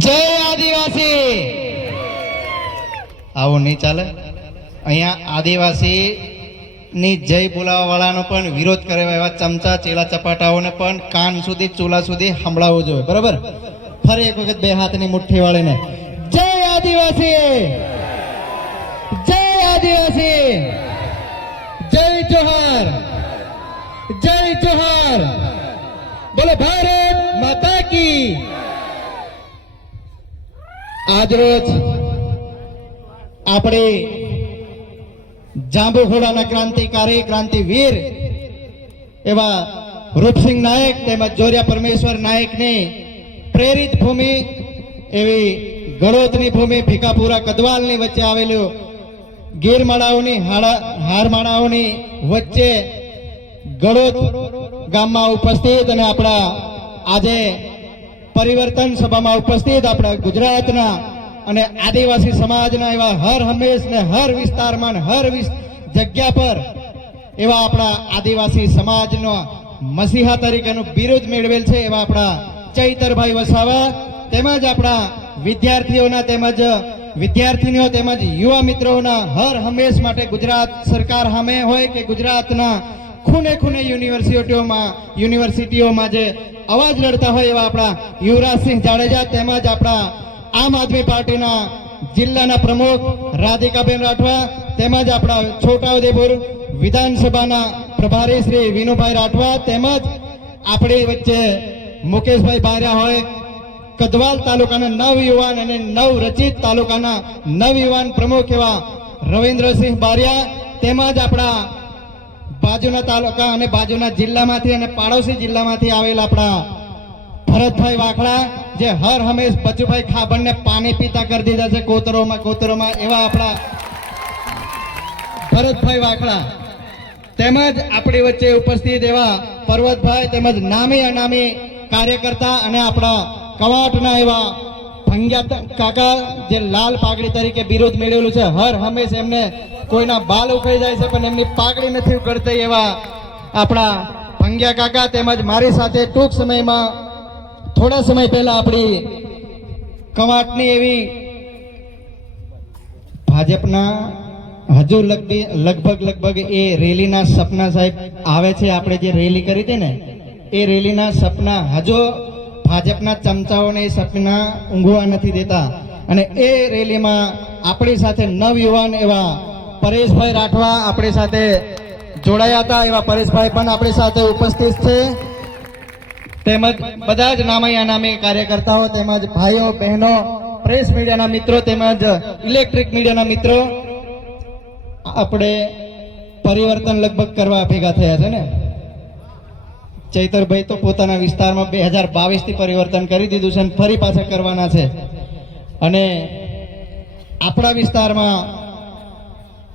જય આદિવાસી! આવું નહીં ચાલે. અહીંયા આદિવાસી ની જય બોલાવવા વાળાનો પણ વિરોધ કરે એવા ચમચા, ચેલા ચપાટાઓને પણ કાન સુધી, ચૂલા સુધી સંભળાવવું જોઈએ. બરાબર? ફરી એક વખત બે હાથની મુઠ્ઠી વાળીને. જય આદિવાસી! જય આદિવાસી! જય જોહાર! જય જોહાર! બોલો ભારત માતા કી આજરોજ આપણે જાંબુઘોડાના ક્રાંતિકારી, ક્રાંતિવીર એવા રૂપસિંહ નાયક તેમજ જોરિયા પરમેશ્વર નાયકની પ્રેરિત ભૂમિ, એવી ગળોદની ભૂમિ ભીકાપુરા કદવાલની વચ્ચે આવેલું ગીરમાળાઓની હારમાળાઓની વચ્ચે ગળોદ ગામમાં ઉપસ્થિત અને આપણા આજે પરિવર્તન સભામાં ઉપસ્થિત આપણા ગુજરાતના અને આદિવાસી સમાજના એવા હર હંમેશ ને હર વિસ્તારમાં હર જગ્યા પર એવા આપણા આદિવાસી સમાજનો મસીહા તરીકેનું બિરુદ મેળવેલ છે એવા આપણા ચૈતરભાઈ વસાવા તેમજ આપણા વિદ્યાર્થીઓના તેમજ વિદ્યાર્થીનીઓ તેમજ યુવા મિત્રોના હર હંમેશ માટે ગુજરાત સરકાર સામે હોય કે ગુજરાતના ખૂણે ખૂને યુનિવર્સિટીઓમાં યુનિવર્સિટીઓમાં જે અવાજ લડતા હોય એવા આપણા યુવરાજસિંહ જાડેજા તેમજ આપણા આમ આદમી પાર્ટીના જિલ્લાના પ્રમુખ રાધિકાબેન રાઠવા તેમજ આપણા છોટાઉદેપુર વિધાનસભાના પ્રભારી શ્રી વિનુભાઈ રાઠવા તેમજ આપણી વચ્ચે મુકેશભાઈ બાર્યા હોય, કદવાલ તાલુકાના નવ યુવાન અને નવ રચિત તાલુકાના નવ યુવાન પ્રમુખ એવા રવિન્દ્રસિંહ બારિયા તેમજ આપણા બાજુના તાલુકા અને બાજુના જિલ્લામાંથી અને પાડોશી જિલ્લામાંથી આવેલા આપણા ભરતભાઈ વાખડા, જે હર હંમેશ બચુભાઈ ખાબડને પાણી પીતા કરી દીધા છે કોતરોમાં કોતરોમાં એવા આપણા ભરતભાઈ વાખડા. તેમજ આપણી વચ્ચે ઉપસ્થિત એવા પર્વતભાઈ તેમજ નામી અનામી કાર્યકર્તા અને આપણા કવાટના એવા ભંગ્યા કાકા, જે લાલ પાઘડી તરીકે બિરુદ મેળવેલું છે, હર હંમેશ એમને કોઈના બાલ ઉખાઈ જાય છે, પણ એમની પાઘડી નથી ઉખડતી એવા આપણા ભંગ્યા કાકા તેમજ મારી સાથે ટૂંક સમયમાં, થોડા સમય પહેલા આપણી કવાટની એવી ભાજપના હજુ લગભગ લગભગ એ રેલીના સપના સાહેબ આવે છે, આપણે જે રેલી કરી હતી ને, એ રેલીના સપના હજુ ભાજપના ચમચાઓને સપના ઊંઘવા નથી દેતા. અને એ રેલીમાં આપણી સાથે નવયુવાન એવા પરેશભાઈ રાઠવા આપણી સાથે જોડાયા હતા. એવા પરેશભાઈ પણ આપણી સાથે ઉપસ્થિત છે. તેમજ બધા જ નામૈયા નામે કાર્યકર્તાઓ, તેમજ ભાઈઓ, બહેનો, પ્રેસ મીડિયાના મિત્રો, તેમજ ઇલેક્ટ્રિક મીડિયાના મિત્રો આપણે પરિવર્તન લગભગ કરવા ભેગા થયા છે ને? ચૈતરભાઈ તો પોતાના વિસ્તારમાં બે હજાર બાવીસથી પરિવર્તન કરી દીધું છે અને ફરી પાછા કરવાના છે. અને આપણા વિસ્તારમાં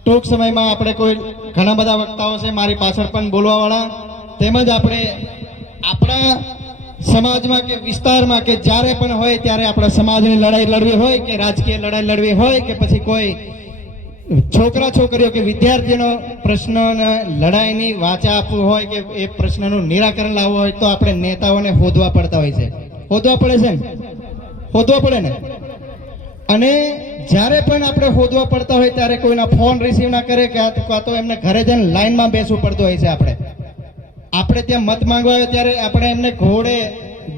ટૂંક સમયમાં આપણે કોઈ ઘણા બધા વક્તાઓ છે, મારી પાછળ પણ બોલવાવાળા. તેમજ આપણે આપણા સમાજમાં કે વિસ્તારમાં કે જ્યારે પણ હોય ત્યારે આપણા સમાજની લડાઈ લડવી હોય કે રાજકીય લડાઈ લડવી હોય કે પછી કોઈ છોકરા છોકરીઓ કે વિદ્યાર્થીનો પ્રશ્નને લડાઈની વાચા આપવું હોય કે એ પ્રશ્નનું નિરાકરણ લાવવું હોય તો આપણે નેતાઓને હોદવા પડતા હોય છે. હોદવા પડે છે ને? હોદવા પડે ને? અને જ્યારે પણ આપણે હોદવા પડતા હોય ત્યારે કોઈના ફોન રિસીવ ના કરે કે કાં તો એમને ઘરે જઈને લાઈનમાં બેસવું પડતું હોય છે આપણે. આપણે ત્યાં મત માંગવા આવે ત્યારે આપણે એમને ઘોડે,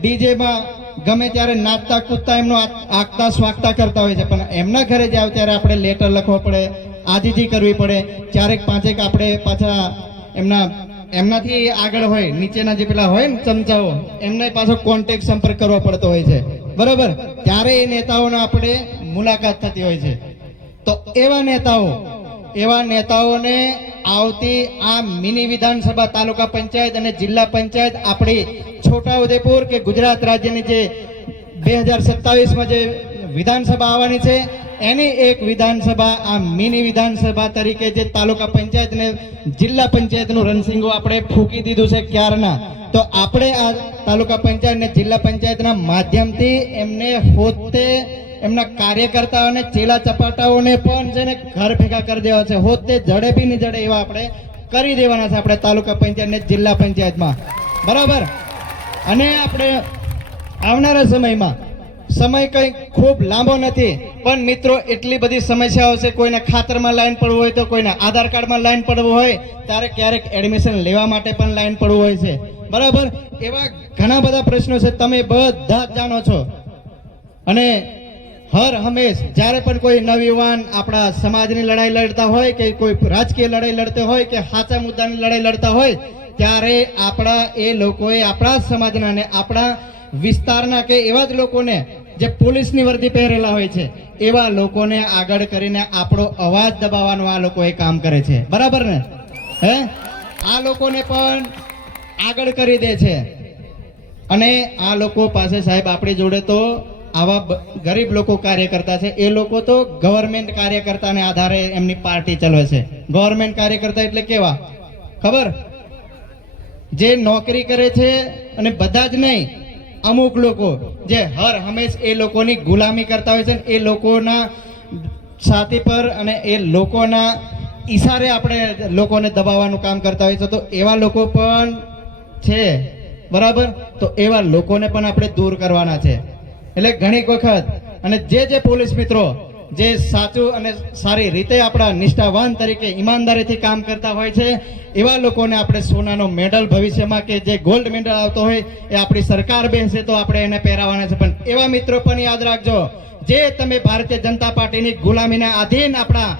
ડીજેમાં ગમે ત્યારે નાચતા કૂદતા એમનો આગતા સ્વાગતા કરતા હોય છે, પણ એમના ઘરે જાવ ત્યારે આપણે લેટર લખવો પડે, આજીજી કરવી પડે ક્યારેક પાંચેક આપણે પાછા એમના એમનાથી આગળ હોય, નીચેના જે પેલા હોય ને ચમચાઓ, એમને પાછો કોન્ટેક સંપર્ક કરવો પડતો હોય છે. બરોબર? ત્યારે એ નેતાઓને આપણે મુલાકાત થતી હોય છે. તો એવા નેતાઓ એવા નેતાઓને આવતી આ મિની વિધાનસભા તાલુકા પંચાયત અને જિલ્લા પંચાયત આપણી છોટાઉદેપુર કે ગુજરાત રાજ્યની જે બે હજાર સત્તાવીસમાં જે વિધાનસભા આવવાની છે, એની એક વિધાનસભા, આ મિની વિધાનસભા તરીકે જે તાલુકા પંચાયત ને જિલ્લા પંચાયતનું રણસિંગો આપણે ફૂંકી દીધું છે ક્યારના? તો આપણે આ તાલુકા પંચાયત ને જિલ્લા પંચાયતના માધ્યમથી એમને હોતે એમના કાર્યકર્તાઓને ચેલા ચપાટાઓને પણ છે ને ઘર ભેગા કરી દેવા છે. હોતે જડે બી જડે એવા આપણે કરી દેવાના છે આપણે તાલુકા પંચાયત ને જિલ્લા પંચાયતમાં. બરાબર? અને આપણે આવનારા સમયમાં, સમય કંઈ ખૂબ લાંબો નથી, પણ મિત્રો એટલી બધી સમસ્યાઓ છે, કોઈને ખાતરમાં લાઈન પડવું હોય તો કોઈને આધાર કાર્ડમાં લાઈન પડવું હોય ત્યારે ક્યારેક એડમિશન લેવા માટે પણ લાઈન પડવું હોય છે. બરાબર? એવા ઘણા બધા પ્રશ્નો છે, તમે બધા જાણો છો. અને હર હંમેશ, જ્યારે પણ કોઈ નવયુવાન આપણા સમાજની લડાઈ લડતા હોય કે કોઈ રાજકીય લડાઈ લડતો હોય કે સાચા મુદ્દાની લડાઈ લડતા હોય, ત્યારે આપણા એ લોકોએ આપણા સમાજના ને આપણા વિસ્તારના કે એવા જ લોકોને જે પોલીસની વર્દી પહેરેલા હોય છે, એવા લોકોને આગળ કરીને આપણો અવાજ દબાવવાનું આ લોકો એ કામ કરે છે. બરાબર ને? હે? આ લોકોને પણ આગળ કરી દે છે. અને આ લોકો પાસે સાહેબ આપણી જોડે તો આવા ગરીબ લોકો કાર્યકર્તા છે. એ લોકો તો ગવર્મેન્ટ કાર્યકર્તાને આધારે એમની પાર્ટી ચલાવે છે. ગવર્મેન્ટ કાર્યકર્તા એટલે કેવા? ખબર? જે નોકરી કરે છે અને બધા જ નહીં, અમુક લોકો. જે હર હંમેશ એ લોકોની ગુલામી કરતા હોય છે એ લોકોના છાતી પર અને એ લોકોના ઈશારે આપણે લોકોને દબાવવાનું કામ કરતા હોય છે. તો એવા લોકો પણ છે. બરાબર? તો એવા લોકોને પણ આપણે દૂર કરવાના છે. એટલે ઘણી વખત અને જે જે પોલીસ મિત્રો જે સાચું અને સારી રીતે આપણા નિષ્ઠાવાન તરીકે ઈમાનદારીથી કામ કરતા હોય છે, એવા લોકોને આપણે સોનાનો મેડલ ભવિષ્યમાં કે જે ગોલ્ડ મેડલ આવતો હોય એ આપણી સરકાર બેસે તો આપણે એને પહેરાવાના છે. પણ એવા મિત્રો પણ યાદ રાખજો, જે તમે ભારતીય જનતા પાર્ટીની ગુલામીના આધીન આપણા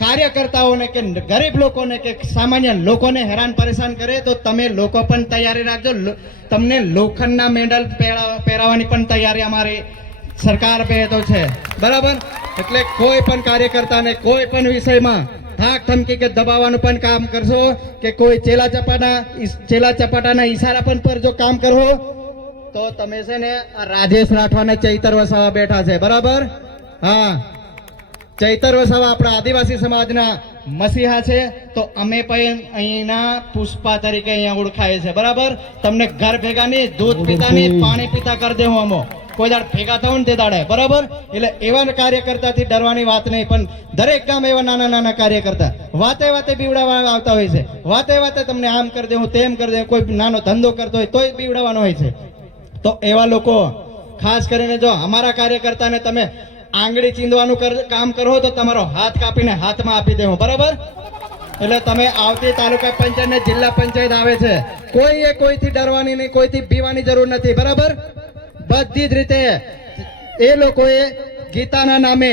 કાર્યકર્તાઓને કે ગરીબ લોકોને કે સામાન્ય લોકોને હેરાન પરેશાન કરે, તો તમે લોકો પણ તૈયારી રાખજો. તમને લોખંડના મેડલ પહેરા- પહેરાવવાની પણ તૈયારી અમારી સરકાર પહેરતો છે. બરાબર? એટલે કોઈ પણ કાર્યકર્તાને કોઈ પણ વિષયમાં ધાક ધમકી કે દબાવવાનું પણ કામ કરશો કે કોઈ ચેલા ચપાટા ચેલા ચપાટાના ઈશારા પણ પર જો કામ કરો તો તમે છે ને રાજેશ રાઠવાને ચૈતર વસાવા બેઠા છે. બરાબર? હા. ચૈતર વસાવા આપણા આદિવાસી સમાજના મસીહા છે. તો અમે પણ અહીંના પુષ્પા તરીકે અહીંયા ઓળખાય છે. બરાબર? તમને ઘર ભેગા નહીં દૂધ પીતા નહીં પાણી પીતા કરી દેવું અમો. કોઈ દાડ ભેગા થવું ને તે દાડે. બરાબર? એટલે એવા કાર્યકર્તાથી ડરવાની વાત નહીં પણ દરેક ગામ એવા નાના નાના કાર્યકર્તા. વાતે વાતે બીવડાવવા આવતા હોય છે. વાતે વાતે તમને આમ કરી દેવું તેમ કરી દેવું. કોઈ નાનો ધંધો કરતો હોય તોય બીવડાવવાનો હોય છે. તો એવા લોકો ખાસ કરીને જો અમારા કાર્યકર્તાને તમે આંગળી ચીંધવાનું કામ કરો તો તમારો હાથ કાપીને હાથમાં આપી દેવો, બરાબર? એટલે તમે આવતી તાલુકા પંચાયત ને જિલ્લા પંચાયત આવે છે, કોઈએ કોઈથી ડરવાની નહીં, કોઈથી પીવાની જરૂર નથી, બરાબર? બધી જ રીતે એ લોકોએ ગીતાના નામે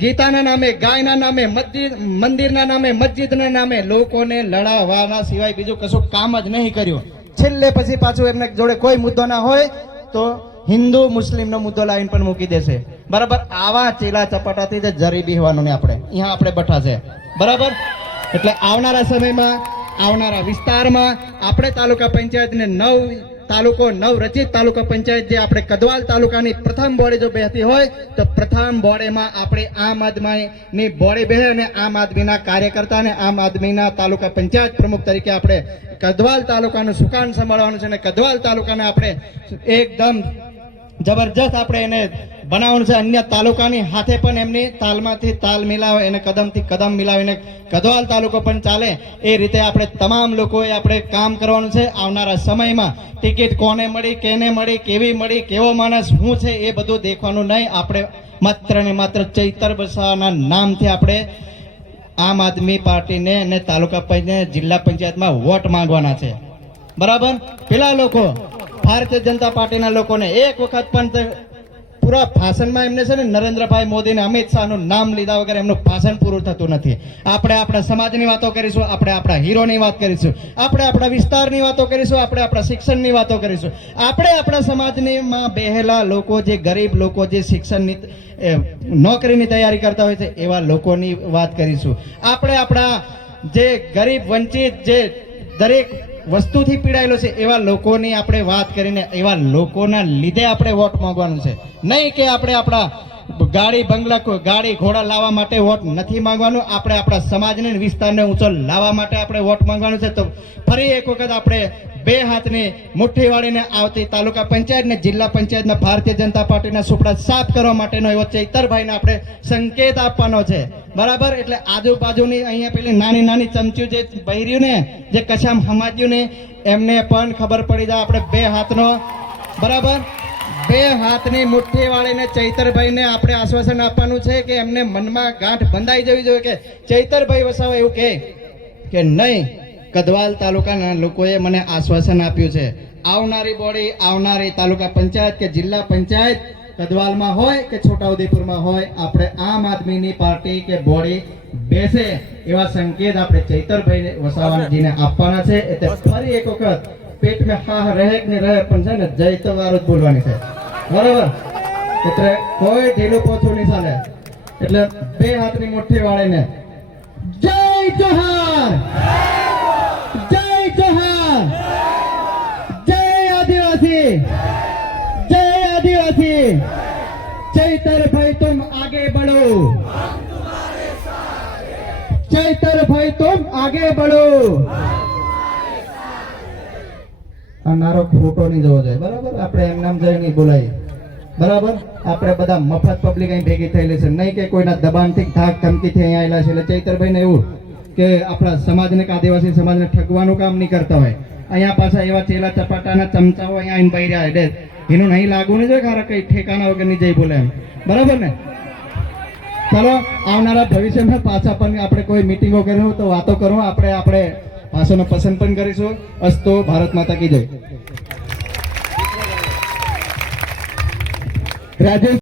ગીતાના નામે, ગાયના નામે, મસ્જિદ, મંદિરના નામે, મસ્જિદના નામે લોકોને લડાવવાના સિવાય બીજું કશું કામ જ નહીં કર્યું. છેલ્લે પછી પાછું એમને જોડે કોઈ મુદ્દો ના હોય તો હિન્દુ મુસ્લિમનો મુદ્દો લાવીને પણ મૂકી દેશે. બરાબર? આવા ચીલા ચપાટાથી જ જરી બીહવાનું ને આપણે. અહીંયા આપણે બેઠા છે. બરાબર? એટલે આવનારા સમયમાં, આવનારા વિસ્તારમાં આપણે તાલુકા પંચાયતને નવ તાલુકો નવ રચિત તાલુકા પંચાયત જે આપણે કદવાલ તાલુકાની પ્રથમ બોડી જો બેહતી હોય, તો પ્રથમ બોડીમાં આપણે આમ આદમીની બોડી બેહે અને આમ આદમીના કાર્યકર્તા અને આમ આદમીના તાલુકા પંચાયત પ્રમુખ તરીકે આપણે કદવાલ તાલુકાનું સુકાન સંભાળવાનું છે અને કદવાલ તાલુકાને આપણે એકદમ જબરજસ્ત આપણે એને બનાવવાનું છે. અન્ય તાલુકાની હાથે પણ એમની તાલમાંથી તાલ મિલાવે, એને કદમથી કદમ મિલાવીને કદવાલ તાલુકો પણ ચાલે. એ રીતે આપણે તમામ લોકોએ આપણે કામ કરવાનું છે. આવનારા સમયમાં ટિકિટ કોને મળી, કેને મળી, કેવી મળી, કેવો માણસ શું છે એ બધું દેખવાનું નહીં. આપણે માત્ર ને માત્ર ચૈતર બસાના નામથી આપણે આમ આદમી પાર્ટીને અને તાલુકા પંચાયત જિલ્લા પંચાયતમાં વોટ માંગવાના છે. બરાબર? પેલા લોકો, ભારતીય જનતા પાર્ટીના લોકોને એક વખત પણ પૂરા ભાષણમાં એમને છે ને નરેન્દ્રભાઈ મોદીને અમિત શાહનું નામ લીધા વગર એમનું ભાષણ પૂરું થતું નથી. આપણે આપણા સમાજની વાતો કરીશું, આપણે આપણા હીરોની વાત કરીશું, આપણે આપણા વિસ્તારની વાતો કરીશું, આપણે આપણા શિક્ષણની વાતો કરીશું. આપણે આપણા સમાજની માં બેહેલા લોકો, જે ગરીબ લોકો, જે શિક્ષણની નોકરીની તૈયારી કરતા હોય છે, એવા લોકોની વાત કરીશું. આપણે આપણા જે ગરીબ વંચિત, જે દરેક વસ્તુથી પીડાયેલો છે એવા લોકોની આપણે વાત કરીને એવા લોકોના લીધે આપણે વોટ માંગવાનું છે. નહીં કે આપણે આપણા ગાડી બંગલા કોઈ ગાડી ઘોડા લાવવા માટે વોટ નથી માંગવાનું. આપણે આપણા સમાજને વિસ્તારને ઊંચો લાવવા માટે આપણે વોટ માંગવાનું છે. તો ફરી એક વખત આપણે બે હાથની મુઠ્ઠી વાળીને આવતી તાલુકા પંચાયત ને જિલ્લા પંચાયતના ભારતીય જનતા પાર્ટીના સુપડા સાફ કરવા માટેનો એવો ચૈતરભાઈને આપણે સંકેત આપવાનો છે. બરાબર? એટલે આજુબાજુની અહીંયા પેલી નાની નાની ચમચીઓ જે બહેર્યું ને, જે કશામ હમાજ્યું ને, એમને પણ ખબર પડી જાય. આપણે બે હાથનો. બરાબર? બે હાથની મુઠ્ઠી વાળીને ચૈતરભાઈને આપણે આશ્વાસન આપવાનું છે કે એમને મનમાં ગાંઠ બંધાઈ જવી જોઈએ કે ચૈતરભાઈ વસાવા એવું કહે કે નહીં, કદવાલ તાલુકાના લોકોએ મને આશ્વાસન આપ્યું છે. આવનારી બોડી આવનારી તાલુકા પંચાયત કે જિલ્લા પંચાયત કદવાલમાં હોય કે છોટાઉદેપુરમાં હોય, આપણે આમ આદમીની પાર્ટી કે બોડી બેસે એવા સંકેત આપણે ચૈતરભાઈ વસાવાજીને આપવાના છે. એટલે ફરી એક વખત પેટમાં હા રહે કે નહીં રહે પણ છે ને જય તો બોલવાની છે. બરાબર. એટલે કોઈ ઢીલું પોછું નહીં ચાલે. એટલે બે હાથની મુઠ્ઠી વાળીને, જય જોહાર જય જોહાર જય આદિવાસી! જય આદિવાસી! ચૈતર ભાઈ તુમ આગે બળો ચૈતર ભાઈ તુમ આગે બળો આ નારો ખોટો નહીં જવો જોઈએ. બરાબર? આપણે એમ નામ જઈ નહીં બોલાય બરાબર? આપણે બધા મફત પબ્લિક અહીં ભેગી થયેલી છે. નહીં કે કોઈના દબાણથી ધાક ધમકીથી અહીંયા આવેલા છે. એટલે ચૈતરભાઈને એવું કે આપણા સમાજને આદિવાસી સમાજને ઠગવાનું કામ નહીં કરતા હોય. અહીંયા પાછા એવા ચેલા ચપાટાના ચમચાઓ અહીંયા આવીને બહી રહ્યા એટલે એનું નહીં લાગવું નહીં જોઈએ ખારા કંઈ ઠેકાણા નહીં જઈ બોલે એમ. બરાબર ને? ચાલો, આવનારા ભવિષ્યમાં પાછા પણ આપણે કોઈ મિટિંગો કરીશું તો વાતો કરો. આપણે આપણે ભાષાનો પસંદ પણ કરીશું. અસ્તો, ભારત માતા કી જય. રાજેશ